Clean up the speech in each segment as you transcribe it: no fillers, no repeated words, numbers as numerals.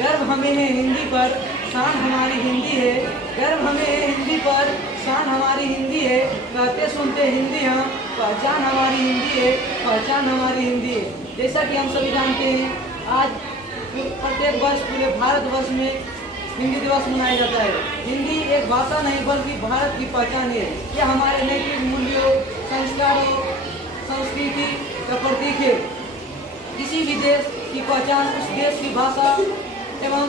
गर्व हमें है हिंदी पर, शान हमारी हिंदी है। गर्व हमें है हिंदी पर, शान हमारी हिंदी है। कहते सुनते हिंदी हम, पहचान हमारी हिंदी है, पहचान हमारी हिंदी है। जैसा कि हम सभी जानते हैं, आज प्रत्येक वर्ष पूरे भारतवर्ष में हिंदी दिवस मनाया जाता है। हिंदी एक भाषा नहीं बल्कि भारत की पहचान है। यह हमारे नैतिक मूल्यों, संस्कारों, संस्कृति का प्रतीक है। किसी भी देश की पहचान उस देश की भाषा एवं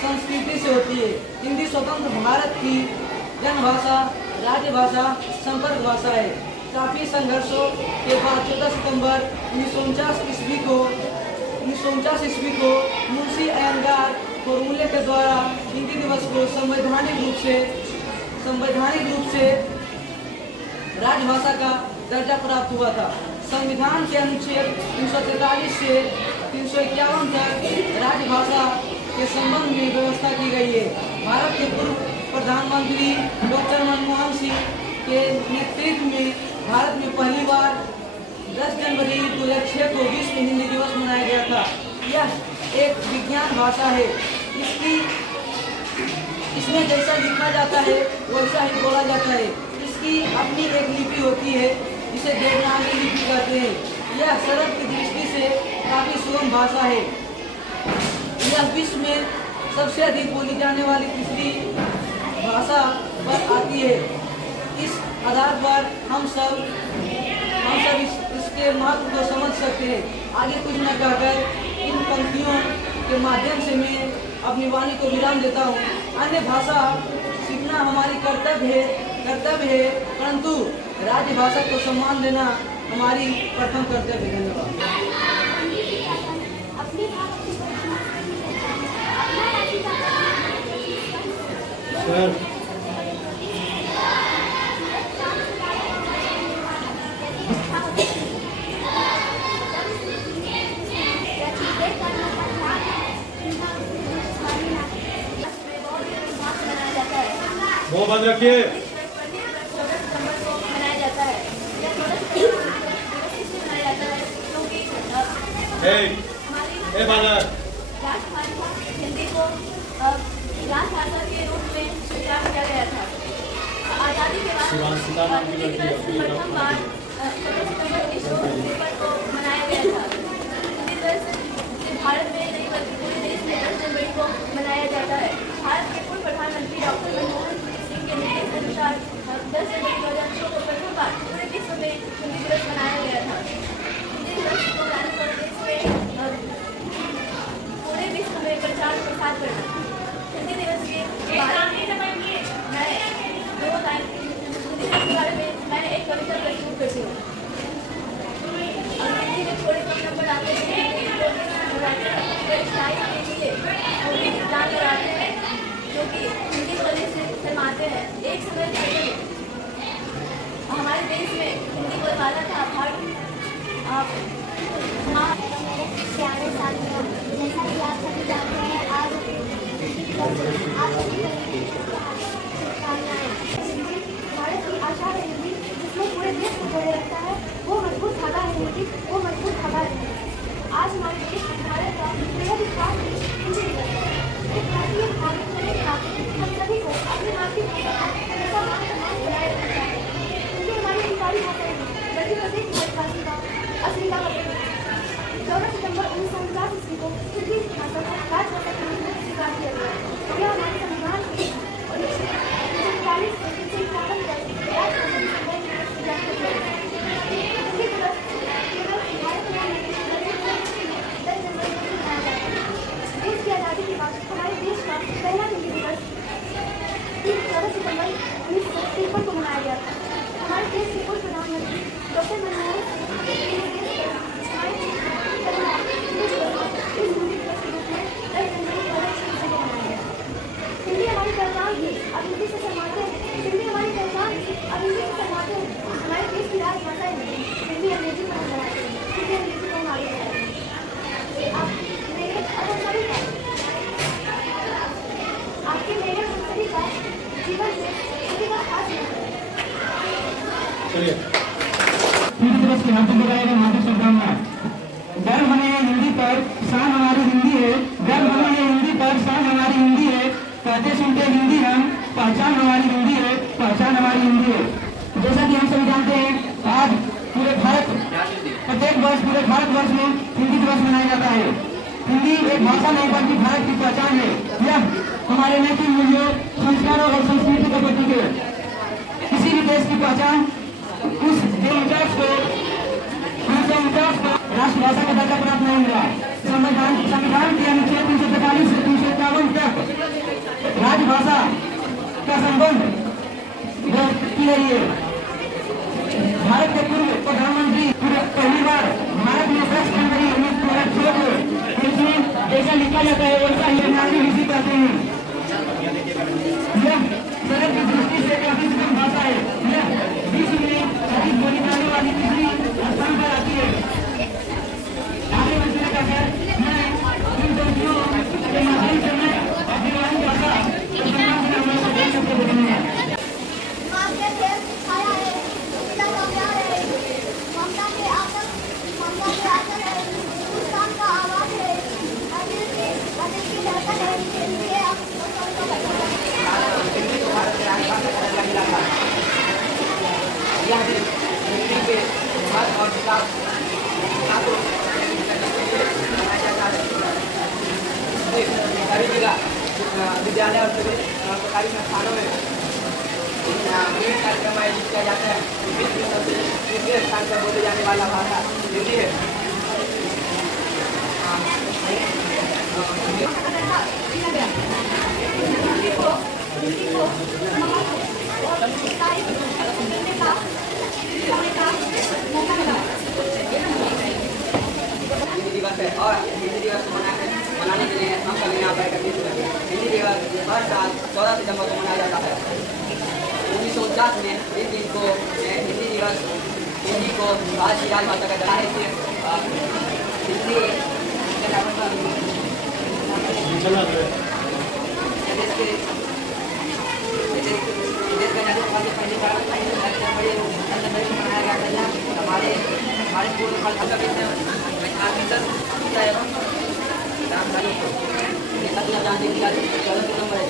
संस्कृति से होती है। हिंदी स्वतंत्र भारत की जनभाषा, राजभाषा, संपर्क भाषा है। काफ़ी संघर्षों के बाद 14 सितंबर 1949 ईस्वी को मुंशी अयंगार फॉर्मूले के द्वारा हिंदी दिवस को संवैधानिक रूप से राजभाषा का दर्जा प्राप्त हुआ था। संविधान के अनुच्छेद 343 से 351 तक राजभाषा के संबंध में व्यवस्था की गई है। भारत के पूर्व प्रधानमंत्री डॉक्टर मनमोहन सिंह के नेतृत्व में भारत में पहली बार 10 जनवरी 2006 को विश्व हिंदी दिवस मनाया गया था। यह एक विज्ञान भाषा है। इसमें जैसा लिखा जाता है वैसा ही बोला जाता है। इसकी अपनी एक लिपि होती है जिसे देवनागरी लिपि कहते हैं। यह सरल की दृष्टि से काफ़ी सुगम भाषा है। यह विश्व में सबसे अधिक बोली जाने वाली तीसरी भाषा पर आती है। इस आधार पर हम सब इसके महत्व को समझ सकते हैं। आगे कुछ न कहकर इन पंक्तियों के माध्यम से मैं अपनी वाणी को विराम देता हूँ। अन्य भाषा सीखना हमारी कर्तव्य है, परंतु राजभाषा को सम्मान देना हमारी प्रथम कर्तव्य है। धन्यवाद। वो बंद रखिए। मनाया जाता है हिंदी को राजभाषा के रूप में स्वीकार किया गया था। आज़ादी के बाद प्रथम बार 16 सितंबर 1953 को मनाया गया था। हिंदी दिवस भारत में नहीं बल्कि पूरे देश में 10 जनवरी को मनाया जाता है। भारत के पूर्व प्रधानमंत्री डॉक्टर मनमोहन सिंह के निर्देश के अनुसार 10 जनवरी 2006 को प्रथम बार पूरे विश्व में हिंदी दिवस मनाया गया था। हिंदी दिवस को पूरे विश्व में प्रचार प्रसार करना। हिंदी दिवस के बारे में मैंने एक कविता प्रस्तुत करती हूँ। अंग्रेजी में थोड़े कम नंबर आते हैं जो कि हिंदी बोलने से शर्माते हैं। एक समय हमारे देश में हिंदी बोलवाला था प्यारे साथियों, जैसा कि आप सभी जानते हैं, आज भारत की आशा है हिंदी, जिसमें पूरे देश को जोड़े रखता है। वो मजबूत धागा है हिंदी, वो मजबूत धागा है। आज हमारे देश भारत का बेहद ही खास हिंदी दिवस है। एक भारतीय भावना हम सभी को अपनी मातृभाषा हमेशा मान सम्मान बनाए रखना चाहिए। हिंदी हमारी अधिकारी भाषा है, बल्कि प्रत्येक भारतवासी का अस्मिता का प्रतीक है। 14 सितंबर 1949 ईस्वी को हिंदी भाषा को राजभाषा के रूप में स्वीकार किया गया। यह हमारे संविधान के 1943 से 351 तक राजभाषा के संबंध में स्वीकार किया गया। हिंदी दिवस केवल भारत में नहीं, बल्कि पूरे विश्व में 10 जनवरी को मनाया जाता है। देश की आज़ादी के बाद हमारे देश का पहला हिंदी दिवस 14 सितंबर 1953 को मनाया गया था। हमारे देश के पूर्व प्रधानमंत्री डॉक्टर मनमोहन सिंह के निर्देश पर हमारे देश में हिंदी दिवस के रूप में 10 जनवरी 2006 को मनाया गया। हिंदी हमारी पहचान थी, अब हिंदी से शर्माते हैं। हिंदी हमारी पहचान थी, अब हिंदी से शर्माते हैं। हमारे देश की राजभाषा है हिंदी। अंग्रेजी को हम बनाते हैं, हिंदी अंग्रेजी को हम आगे बढ़ाते हैं। आपके मेरे हम सभी का जीवन में हिंदी का खास महत्व है। हिंदी दिवस की हार्दिक बधाई एवं हार्दिक शुभकामनाएं। गर्व हमें है हिंदी पर, शान हमारी हिंदी है। गर्व हमें है हिंदी पर, हमारी हिंदी है। जैसा कि हम सभी जानते हैं, आज पूरे भारत प्रत्येक वर्ष पूरे भारतवर्ष में हिंदी दिवस मनाया जाता है। हिंदी एक भाषा नहीं बल्कि भारत की पहचान है। यह हमारे नैतिक मूल्यों, संस्कारों और संस्कृति का प्रतीक है। किसी भी देश की पहचान उस राष्ट्रभाषा का दर्जा प्राप्त नहीं हुआ। संविधान के अनुच्छेद 343 से 351 तक राजभाषा का संबंध की गई है। भारत के पूर्व प्रधानमंत्री पहली बार भारत में 10 जनवरी 1906 को इसमें जैसा लिखा जाता है वैसा ही नागरिक हिंदी कहते हैं। यह सरल की दृष्टि से काफी सरल भाषा है। यह विश्व में अधिक बोली जाने वाली तीसरी स्थान पर आती है। आगे बढ़ने का है मैं इन दोनों के माध्यम से मैं अपनी भाषा बोलूंगा। सभी जगह विद्यालय और सभी सरकारी संस्थानों में विभिन्न कार्यक्रम आयोजित किया जाता है। तृतीय स्थान पर बोले जाने वाला भाषा हिंदी है। हिंदी दिवस है और हिंदी दिवस मनाने के लिए हम सभी यहाँ पर एकत्रित हुए। हिंदी दिवस हर साल 14 सितंबर को मनाया जाता है। 1949 में इस दिन को हिंदी दिवस हिंदी को भारत की राजभाषा का दर्जा है। हिंदी हमारे पूर्व जानने की 14 सितंबर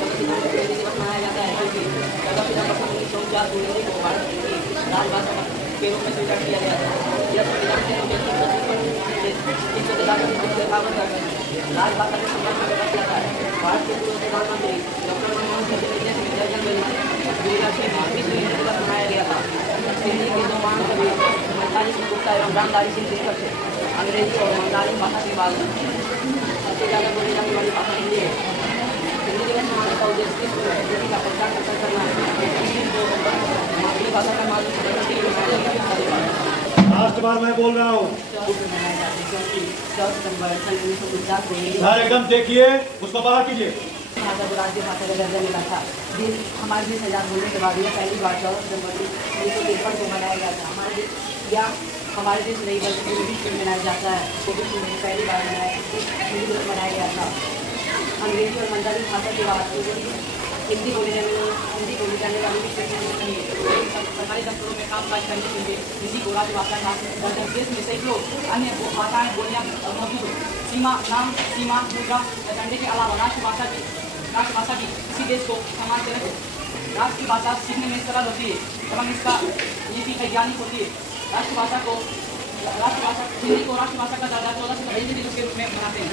मनाया जाता है, क्योंकि 14 सितंबर 1949 को हिंदी को भारत की राजभाषा के रूप में स्वीकार किया गया था। यह संविधान के राजभाषा के संबंध में रखा जाता है। भारत के पूर्व प्रधानमंत्री डॉक्टर मनमोहन सिंह के निर्देश में 10 जनवरी 2006 में विश्व हिंदी दिवस मनाया गया था। हिंदी के दो महान कवि 45 में गुप्ता एवं रामधारी सिंह दिनकर थे। अंग्रेजी और बंगाली भाषा के बाद सबसे ज़्यादा बोली जाने वाली भाषा हिंदी है। हिंदी दिवस मनाने का उद्देश्य विश्व में हिंदी का प्रचार प्रसार करना है। मातृभाषा भाषा का माध्यम से राष्ट्रभाषा मैं बोल रहा हूँ। मनाया जाता है, क्योंकि 14 सितंबर 1949 को सर एकदम देखिए, उसको बाहर कीजिए। भाषा को राज्य भाषा का दर्जा मिला था। हमारे देश आजाद होने के बाद यह पहली बार 14 सितंबर 1953 को मनाया गया था। हमारे देश नहीं बल्कि पूरे विश्व में मनाया जाता है। कोविड में पहली बार मनाया गया था। अंग्रेजी और मंदारी भाषा के बाद हिंदी बोली जाने वाली सरकारी दफ्तरों में काम काज करने के लिए हिंदी को राजभाषा का दर्जा देश में सैकड़ों अन्य भाषाएं बोलियाँ मौजूद हो। सीमा मुद्रा झंडे के अलावा राष्ट्रभाषा की किसी देश को सम्मानजनक हो। राष्ट्रीय भाषा सीखने में सरल होती है एवं इसका नीति वैज्ञानिक होती है। राष्ट्रभाषा हिंदी को राष्ट्रभाषा का दर्जा 14 सितंबर हिंदी दिवस के रूप में मनाते हैं।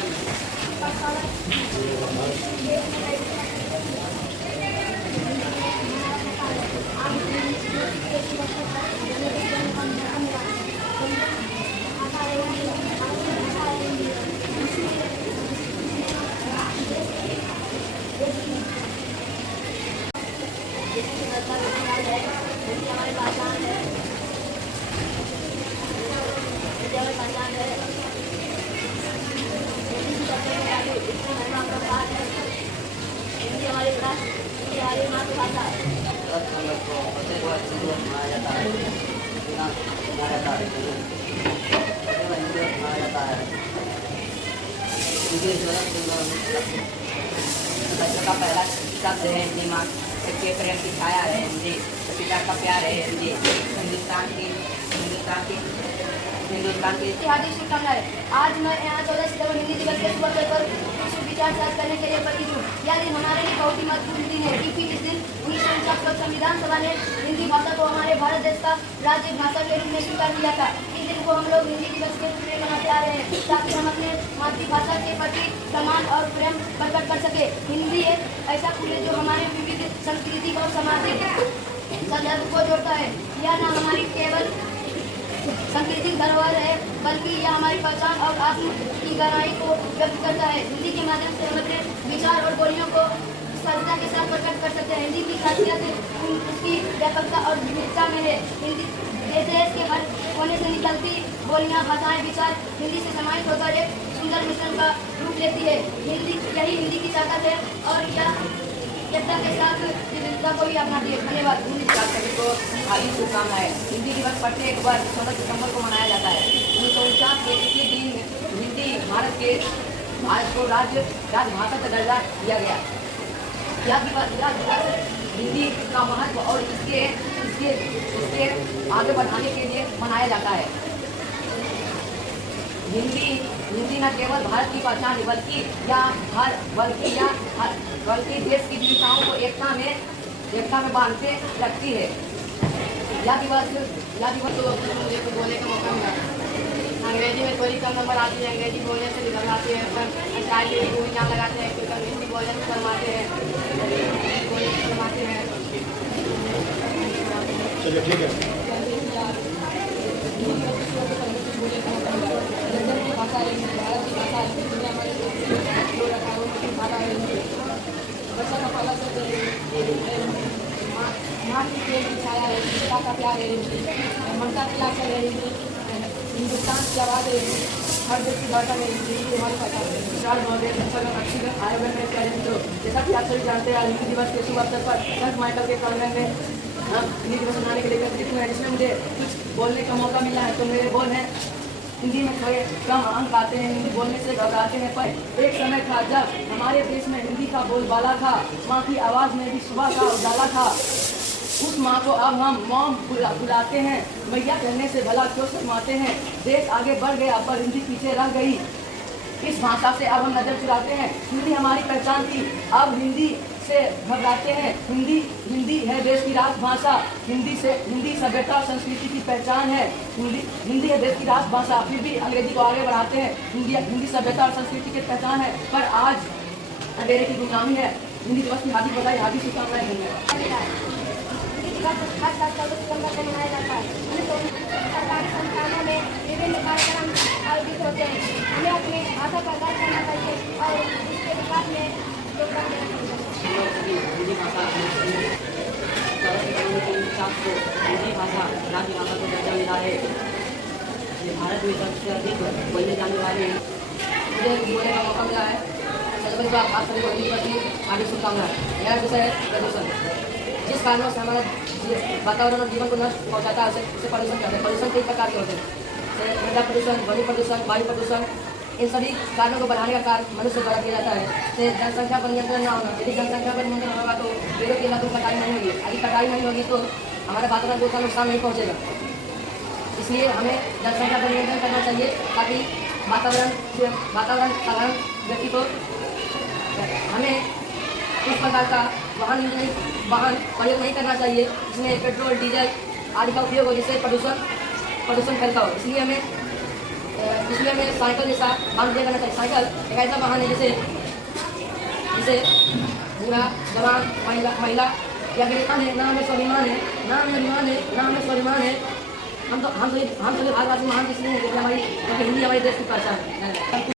बच्चों का पहला शब्द है हिंदी। माँ के प्रेम की छाया है हिंदी। पिता का प्यार है हिंदी। हिंदुस्तान की हार्दिक शुभकामनाएं। आज मैं यहाँ 14 सितंबर हिंदी दिवस के शुभ अवसर पर विचार साझा करने के लिए प्रतीक हूँ। यह दिन हमारे लिए बहुत ही महत्वपूर्ण दिन है, क्योंकि इस दिन 1949 को संविधान सभा ने हिंदी भाषा को हमारे भारत देश का राज्य भाषा के रूप में स्वीकार किया था। इस दिन को हम लोग हिंदी दिवस के रूप में मनाते आ रहे हैं, ताकि हम अपने मातृभाषा के प्रति सम्मान और प्रेम प्रकट कर सके। हिंदी एक ऐसा फूल है जो हमारे विविध सांस्कृतिक और सामाजिक संदर्भ को जोड़ता है। यह न हमारी केवल सांस्कृतिक धरोहर है, बल्कि यह हमारी पहचान और आत्म की गहराई को व्यक्त करता है। हिंदी के माध्यम से हम अपने विचार और बोलियों को सरलता के साथ प्रकट कर सकते हैं। हिंदी की खासियत उसकी व्यापकता और विविधता में है। हिंदी देश के हर कोने से निकलती बोलियां, भाषाएं, विचार हिंदी से समाहित होकर एक सुंदर मिश्रण का रूप लेती है। यही हिंदी की ताकत है और यह एकता के साथ विविधता को भी अपनाती है। धन्यवाद। हिंदी दिवस सभी को हार्दिक शुभकामनाएं। हिंदी दिवस प्रत्येक वर्ष 16 सितंबर को मनाया जाता है। 1949 में इसी दिन हिंदी भारत को राजभाषा का दर्जा दिया गया। यह दिवस हिंदी का महत्व और इसके आगे बढ़ाने के लिए मनाया जाता है। हिंदी न केवल भारत की पहचान है, बल्कि देश की विविधताओं को एकता में बांधते रखती है। यह दिवस तो मुझे को बोलने का मौका मिला। अंग्रेजी में थोड़ी कम नंबर आती है, अंग्रेजी बोलने से निकल आती है, पर चाय के भी नाम लगाते हैं, क्योंकि हिंदी बोलने से शर्माते हैं। चलिए ठीक है। हिंदुस्तान की आवाज़ है, हर देश की भाषा में हिंदी हमारी भाषा है। आयोजन में प्यारे मित्रों, जैसा कि आप सभी जानते हैं, हिंदी दिवस के शुभ अवसर पर संत माइकल के प्रांगण में हिंदी दिवस मनाने के लिए एकत्रित हुए हैं, जिसमें मुझे कुछ बोलने का मौका मिला है। तो मेरे बोल हैं हिंदी में थोड़े कम अंक आते हैं, हिंदी बोलने से घबराते हैं, पर एक समय था जब हमारे देश में हिंदी का बोलबाला था। माँ की आवाज़ में भी सुबह का उजाला था। उस माँ को अब हम मॉम बुलाते हैं। मैया कहने से भला क्यों शर्माते हैं। देश आगे बढ़ गया पर हिंदी पीछे रह गई। इस भाषा से अब हम नजर चुराते हैं। हिंदी हमारी पहचान थी, अब हिंदी से घबराते हैं। हिंदी है देश की राजभाषा। हिंदी सभ्यता और संस्कृति की पहचान है। हिंदी है देश की राजभाषा, फिर भी अंग्रेजी को आगे बढ़ाते हैं। हिंदी सभ्यता और संस्कृति की पहचान है, पर आज अंधेरे की गुलामी है। हिंदी दिवस की हार्दिक बधाई, हार्दिक शुभकामनाएं। धन्यवाद। हर साल 14 सितंबर को मनाया जाता है। सरकारी संस्थानों में विभिन्न कार्यक्रम आयोजित होते हैं। हमें अपने भाषा का गर्व करना चाहिए और इसके विकास में योगदान देना चाहिए। हिंदी भाषा राज्य भाषा को दर्जा मिला है। ये भारत में सबसे अधिक बोलने जाने वाले मुझे बोलने का मौका मिला है। सबसे पहले आप सभी को हिंदी पर आगे शुभकामनाएं। यह विषय है प्रदूषण। जिस कारणों से हमारा वातावरण और जीवन को नष्ट पहुँचाता है, उसे प्रदूषण कहते हैं। प्रदूषण कई प्रकार के होते हैं, मृदा प्रदूषण, ध्वनि प्रदूषण, वायु प्रदूषण। इन सभी कारणों को बढ़ाने का कार्य मनुष्य द्वारा किया जाता है। जनसंख्या पर नियंत्रण न होना। यदि जनसंख्या पर नियंत्रण होगा तो पेड़ों की तो कटाई नहीं होगी। यदि कटाई नहीं होगी तो हमारे वातावरण को उतना नुकसान नहीं पहुँचेगा। इसलिए हमें जनसंख्या पर नियंत्रण करना चाहिए, ताकि वातावरण साधारण व्यक्ति को हमें इस प्रकार का वाहन प्रयोग नहीं करना चाहिए जिसमें पेट्रोल, डीजल आदि का उपयोग हो, जिससे प्रदूषण फैलता हो। इसलिए हमें साइकिल जैसा वाहन करना चाहिए। साइकिल एक ऐसा वाहन है जिसे बूढ़ा, जवान, महिला या गिरता है, ना हमें स्वाभिमान है, ना हमें स्वाभिमान है। हम सभी भारतवासी महान इसलिए हैं क्योंकि हिंदी हमारे देश की पहचान है।